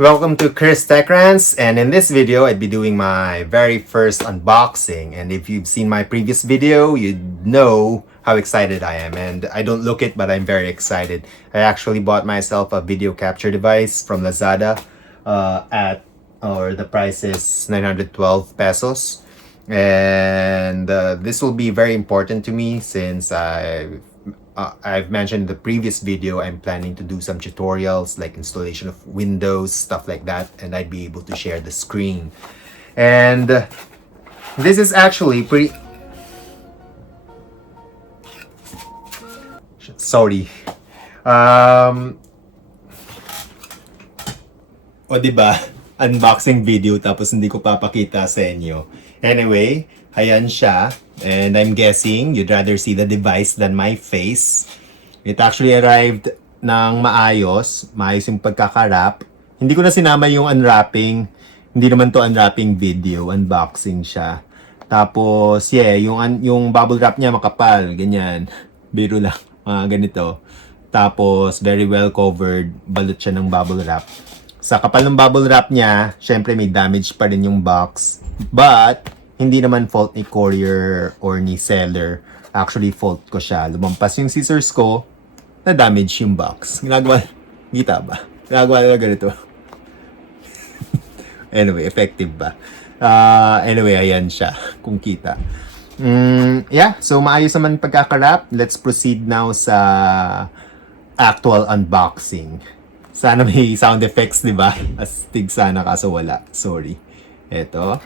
Welcome to Chris Tech Rants, and in this video, I'd be doing my very first unboxing. And if you've seen my previous video, you'd know how excited I am. And I don't look it, but I'm very excited. I actually bought myself a video capture device from Lazada the price is 912 pesos. And this will be very important to me since I've mentioned in the previous video, I'm planning to do some tutorials like installation of Windows, stuff like that, and I'd be able to share the screen. And this is actually pretty... Sorry. O diba? Unboxing video tapos hindi ko papakita sa inyo. Anyway, ayan siya. And I'm guessing you'd rather see the device than my face. It actually arrived ng maayos. Maayos yung pagkakarap. Hindi ko na sinama yung unwrapping. Hindi naman to unwrapping video. Unboxing siya. Tapos, yeah, yung bubble wrap niya makapal. Ganyan. Biro lang. Ganito. Tapos, very well covered. Balot siya ng bubble wrap. Sa kapal ng bubble wrap niya, syempre may damage pa rin yung box. But, hindi naman fault ni courier or ni seller. Actually, fault ko siya. Lumampas yung scissors ko, na-damage yung box. Ginagawa, kita ba? Ginagawa na ganito. Anyway, effective ba? Anyway, ayan siya, kung kita. Yeah, so maayos naman pagkakarap. Let's proceed now sa actual unboxing. Sana may sound effects, di ba? Astig sana kaso wala. Sorry. Eto.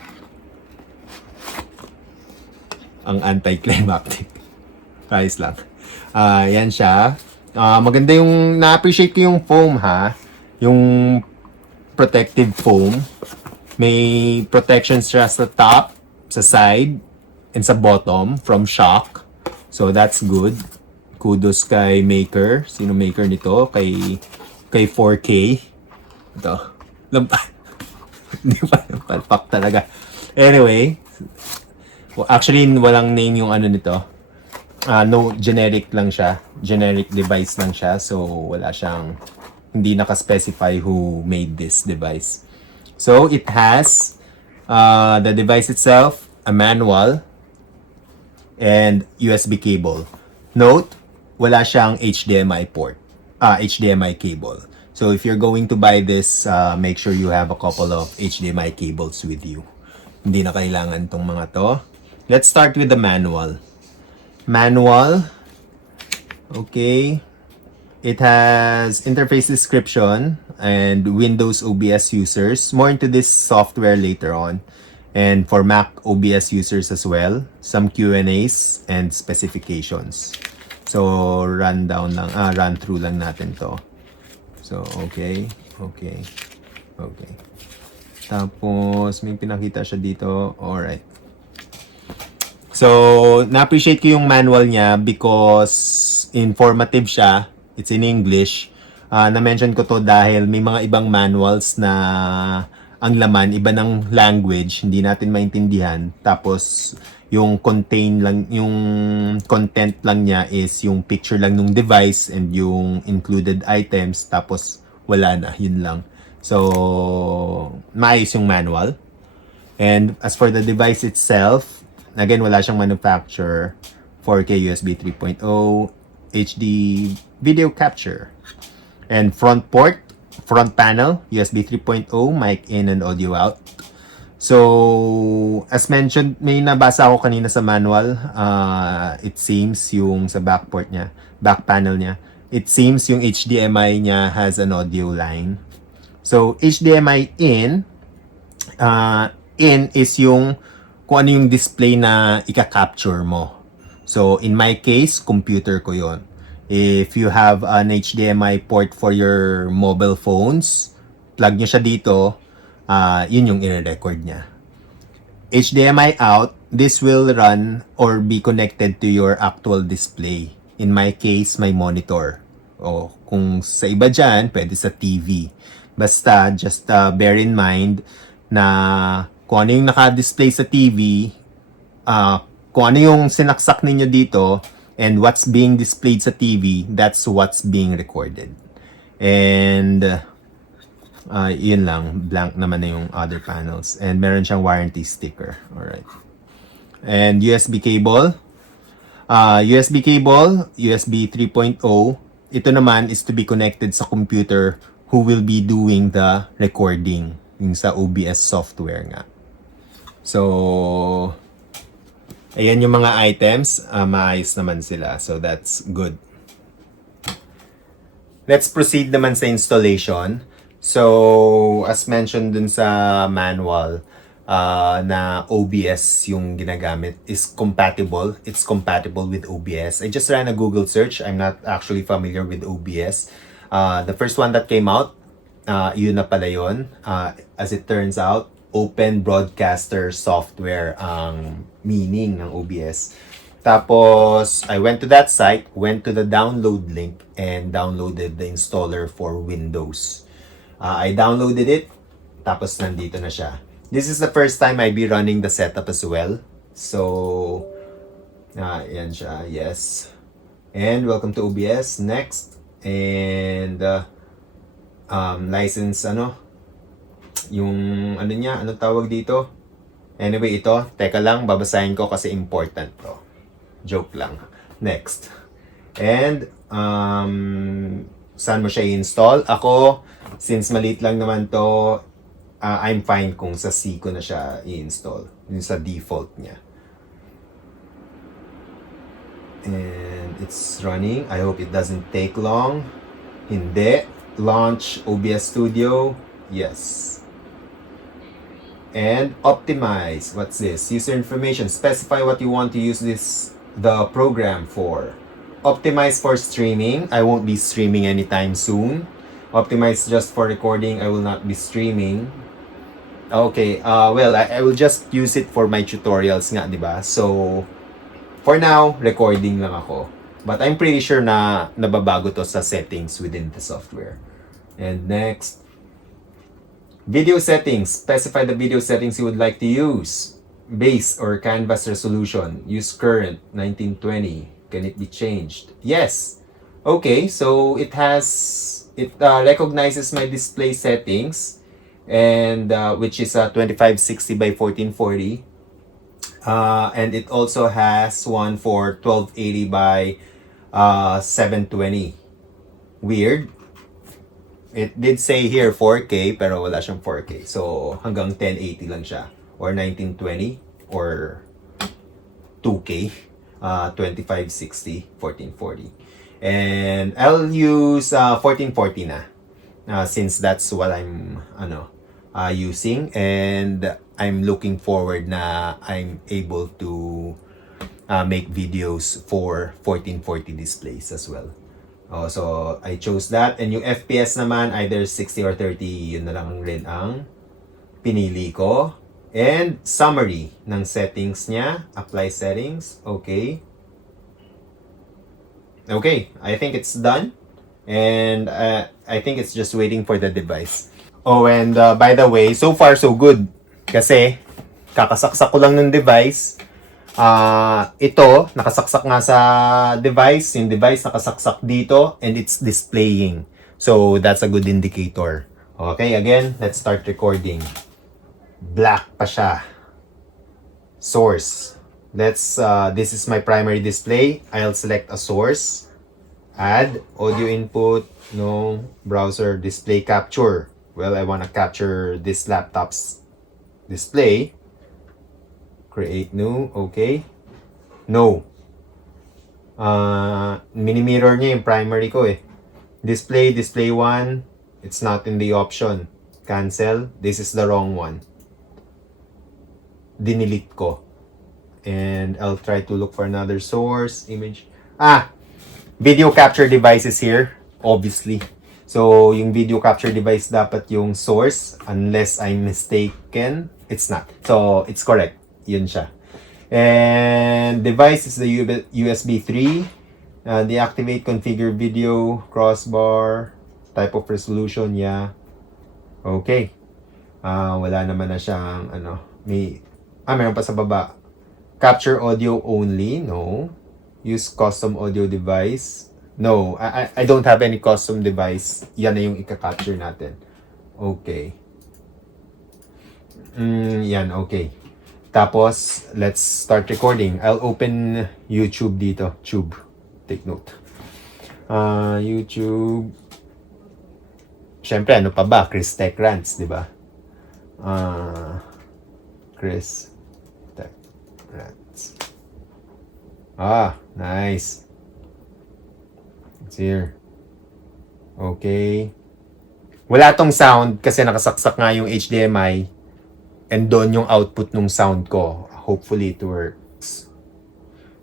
Ang anticlimactic. Ayos lang. Yan siya. Maganda yung, na-appreciate ko yung foam ha. Yung protective foam. May protection siya sa top, sa side, and sa bottom from shock. So that's good. Kudos kay maker. Sino maker nito? Kay 4K. Ito. Lampak. Hindi pa palpak talaga. Anyway, actually, walang name yung ano nito. No, generic lang siya. Generic device lang siya. So, wala siyang, hindi naka-specify who made this device. So, it has the device itself, a manual, and USB cable. Note, wala siyang HDMI port. HDMI cable. So, if you're going to buy this, make sure you have a couple of HDMI cables with you. Hindi na kailangan tong mga to. Let's start with the manual. Manual. Okay. It has interface description and Windows OBS users. More into this software later on. And for Mac OBS users as well. Some Q&As and specifications. So, run through lang natin to. So, okay. Tapos, may pinakita siya dito. Alright. So, na-appreciate ko yung manual niya because informative siya. It's in English. Na-mention ko to dahil may mga ibang manuals na ang laman, iba ng language, hindi natin maintindihan. Tapos, yung yung content lang niya is yung picture lang ng device and yung included items. Tapos, wala na. Yun lang. So, maayos yung manual. And as for the device itself, again, wala siyang manufacturer. 4K USB 3.0, HD video capture. And front panel, USB 3.0, mic in and audio out. So, as mentioned, may nabasa ako kanina sa manual. It seems yung sa back panel niya, it seems yung HDMI niya has an audio line. So, HDMI in is yung kung ano yung display na ika-capture mo. So, in my case, computer ko yon. If you have an HDMI port for your mobile phones, plug nyo siya dito, yun yung i-record niya. HDMI out, this will run or be connected to your actual display. In my case, my monitor. O kung sa iba dyan, pwede sa TV. Basta, just bear in mind na kung ano yung naka-display sa TV, kung ano yung sinaksak ninyo dito, and what's being displayed sa TV, that's what's being recorded. And Yun lang, blank naman na yung other panels. And meron siyang warranty sticker. Alright. And USB cable. USB cable, USB 3.0. Ito naman is to be connected sa computer who will be doing the recording. Yung sa OBS software nga. So, ayan yung mga items. Maayos naman sila. So, that's good. Let's proceed naman sa installation. So, as mentioned dun sa manual, na OBS yung ginagamit is compatible. It's compatible with OBS. I just ran a Google search. I'm not actually familiar with OBS. The first one that came out, yun na pala yun. As it turns out, Open Broadcaster Software ang meaning ng OBS. Tapos, I went to that site, went to the download link, and downloaded the installer for Windows. I downloaded it, tapos nandito na siya. This is the first time I be running the setup as well. So, yan siya, yes. And welcome to OBS, next. And, license, yung, niya, anong tawag dito? Anyway, ito, teka lang, babasahin ko kasi important to. Joke lang. Next. And, saan mo siya i-install? Ako, since maliit lang naman to, I'm fine kung sa C ko na siya i-install. Yung sa default niya. And it's running. I hope it doesn't take long. Hindi. Launch OBS Studio. Yes. And optimize. What's this? User information. Specify what you want to use the program for. Optimize for streaming. I won't be streaming anytime soon. Optimize just for recording. I will not be streaming. Okay, well, I will just use it for my tutorials nga, di ba? So, for now, recording lang ako. But I'm pretty sure na nababago to sa settings within the software. And next, video settings. Specify the video settings you would like to use. Base or canvas resolution. Use current 1920. Can it be changed? Yes. Okay, so it recognizes my display settings, and which is 2560 by 1440. And it also has one for 1280 by 720. Weird. It did say here 4K, pero wala siyang 4K. So, hanggang 1080 lang siya. Or 1920 or 2K, 2560, 1440. And I'll use 1440 na, since that's what I'm using, and I'm looking forward na I'm able to make videos for 1440 displays as well. So I chose that, and yung FPS naman either 60 or 30, yun na lang rin ang pinili ko. And summary ng settings niya. Apply settings. Okay. Okay, I think it's done. And I think it's just waiting for the device. Oh, and by the way, so far so good. Kasi kakasaksak ko lang ng device. Ito, nakasaksak nga sa device. Yung device nakasaksak dito, and it's displaying. So that's a good indicator. Okay, again, let's start recording. Black pa siya. Source. This is my primary display. I'll select a source. Add audio input. No. Browser display capture. Well, I want to capture this laptop's display. Create new. Okay. No. Mini-mirror niya yung primary ko eh. Display 1. It's not in the option. Cancel. This is the wrong one. Dinilit ko. And I'll try to look for another source. Image. Video capture device is here. Obviously. So, yung video capture device dapat yung source. Unless I'm mistaken. It's not. So, it's correct. Yun siya. And device is the USB 3. Deactivate, configure video, crossbar, type of resolution, yeah. Okay. Wala naman na siyang, meron pa sa baba. Capture audio only, no. Use custom audio device. No, I don't have any custom device. Yan na yung ika-capture natin. Okay. Yan, okay. Tapos, let's start recording. I'll open YouTube dito. Tube. Take note. YouTube. Siyempre, ano pa ba? Chris Tech Rants, di ba? Chris Tech Rants. Nice. It's here. Okay. Wala tong sound kasi nakasaksak nga yung HDMI and doon yung output ng sound ko. Hopefully it works.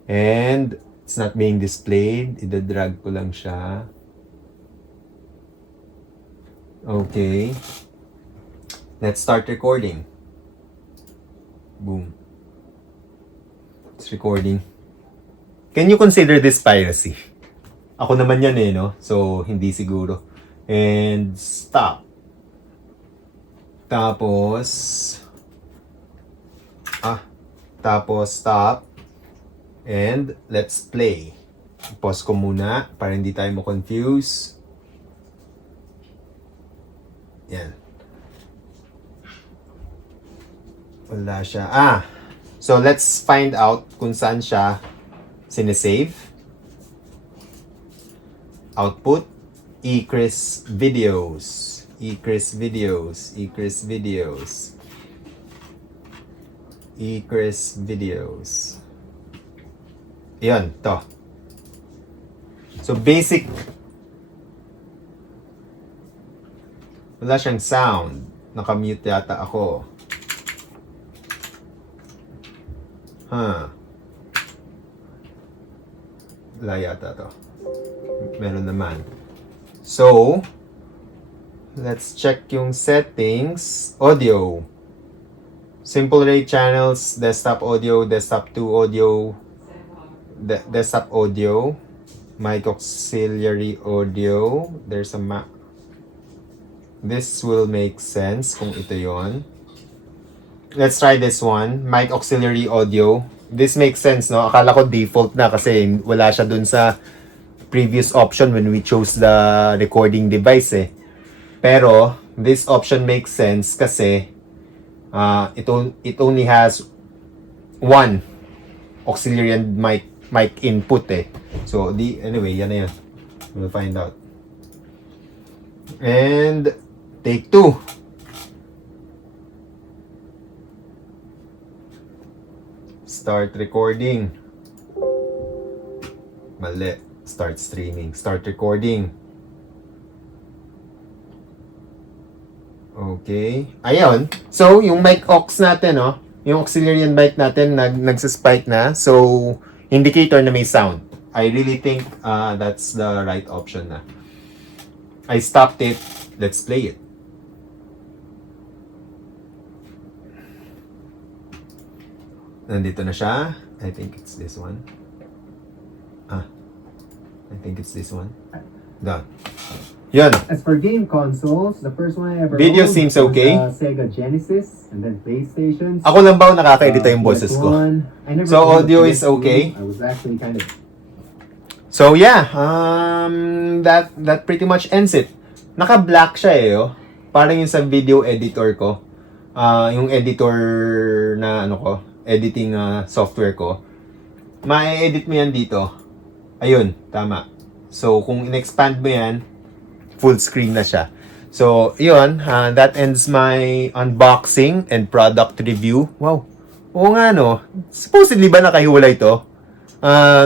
And it's not being displayed. Ida-drag ko lang siya. Okay. Let's start recording. Boom. It's recording. Can you consider this piracy? Ako naman yan no? So, hindi siguro. And stop. Tapos stop. And let's play. Pause ko muna para hindi tayo ma-confuse. Yan. Wala siya. So let's find out kung saan siya sinesave. Output. Ecris videos. Ecris videos. Ecris videos. Ecris videos. Yun, to. So basic. Wala siyang sound. Nakamute yata ako. Wala yata to. Meron naman. So, let's check yung settings. Audio. Simple rate channels, desktop audio, desktop 2 audio, desktop audio, mic auxiliary audio. There's a This will make sense kung ito yon. Let's try this one. Mic auxiliary audio. This makes sense, no? Akala ko default na kasi wala siya dun sa previous option when we chose the recording device Pero, this option makes sense kasi it only has one auxiliary and mic input So, anyway, yan na yan. We'll find out. And, take 2. Start recording. Mali. Start streaming. Start recording. Okay. Ayun. So, yung mic aux natin, yung auxiliary and mic natin, nagsa-spike na. So, indicator na may sound. I really think that's the right option na. I stopped it. Let's play it. Nandito na siya. I think it's this one. I think it's this one. Done. Yun. As for game consoles, the first one I ever Video owned seems was, okay. Sega Genesis and then PlayStation. Ako lang ba nakaka-edita yung boses ko? So, audio is okay. I was actually kind of... So, yeah. That pretty much ends it. Naka-black siya Parang yung sa video editor ko. Yung editor na editing software ko. Ma-edit mo yan dito. Ayun, tama. So, kung in-expand mo yan, full screen na siya. So, yun. That ends my unboxing and product review. Wow. Oo nga, Supposedly ba nakahiwalay to?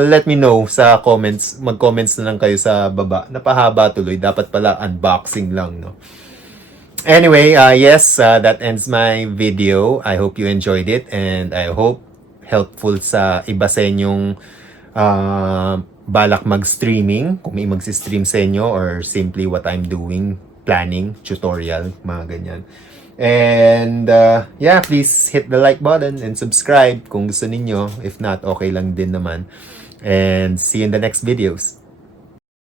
Let me know sa comments. Mag-comments na lang kayo sa baba. Napahaba tuloy. Dapat pala unboxing lang, Anyway, yes, that ends my video. I hope you enjoyed it and I hope helpful sa iba sa inyong balak mag-streaming, kung may mag-stream sa inyo or simply what I'm doing, planning, tutorial, mga ganyan. And yeah, please hit the like button and subscribe kung gusto ninyo. If not, okay lang din naman. And see you in the next videos.